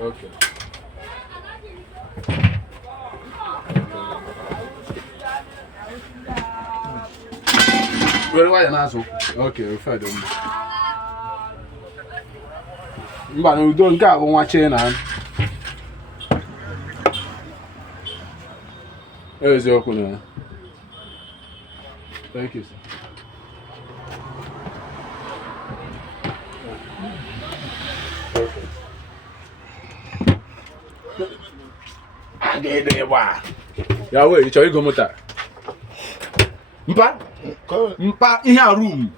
Okay. Where are you now? Okay, we fed them. But we don't get one watching now. Where is your corner? Thank you, sir. I get there. Wow. Yeah, wait, you go motor. Mpa? Mpa, in your room.